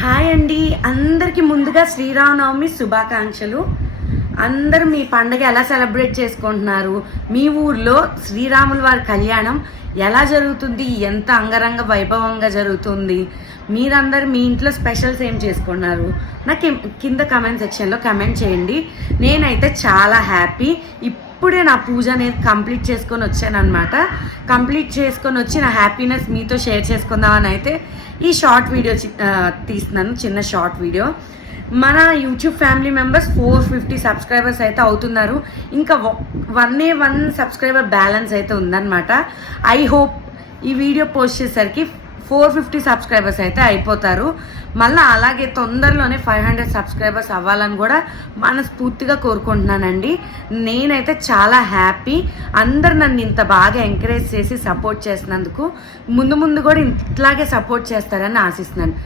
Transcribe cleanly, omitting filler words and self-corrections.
Hi అండి, అందరికీ ముందుగా శ్రీరామనవమి శుభాకాంక్షలు. అందరూ మీ పండుగ ఎలా సెలబ్రేట్ చేసుకుంటున్నారు? మీ ఊర్లో శ్రీరాముల వారి కళ్యాణం ఎలా జరుగుతుంది? ఎంత అంగరంగ వైభవంగా జరుగుతుంది? మీరందరూ మీ ఇంట్లో స్పెషల్స్ ఏం చేసుకున్నారు? నాకు కింద కమెంట్ సెక్షన్లో కమెంట్ చేయండి. నేనైతే చాలా హ్యాపీ. ఇప్పుడే నా పూజ అనేది కంప్లీట్ చేసుకొని వచ్చాను అనమాట. కంప్లీట్ చేసుకొని వచ్చి నా హ్యాపీనెస్ మీతో షేర్ చేసుకుందామని అయితే ఈ షార్ట్ వీడియో తీస్తున్నాను. చిన్న షార్ట్ వీడియో. మన యూట్యూబ్ ఫ్యామిలీ మెంబర్స్ 450 సబ్స్క్రైబర్స్ అయితే అవుతున్నారు. ఇంకా 1 సబ్స్క్రైబర్ బ్యాలెన్స్ అయితే ఉందన్నమాట. ఐ హోప్ ఈ వీడియో పోస్ట్ చేసేసరికి 450 సబ్స్క్రైబర్స్ అయితే అయిపోతారు. మళ్ళీ అలాగే తొందరలోనే 500 సబ్స్క్రైబర్స్ అవ్వాలని కూడా మనస్ఫూర్తిగా కోరుకుంటున్నానండి. నేనైతే చాలా హ్యాపీ. అందరు నన్ను ఇంత బాగా ఎంకరేజ్ చేసి సపోర్ట్ చేసినందుకు ముందు కూడా ఇట్లాగే సపోర్ట్ చేస్తారని ఆశిస్తున్నాను.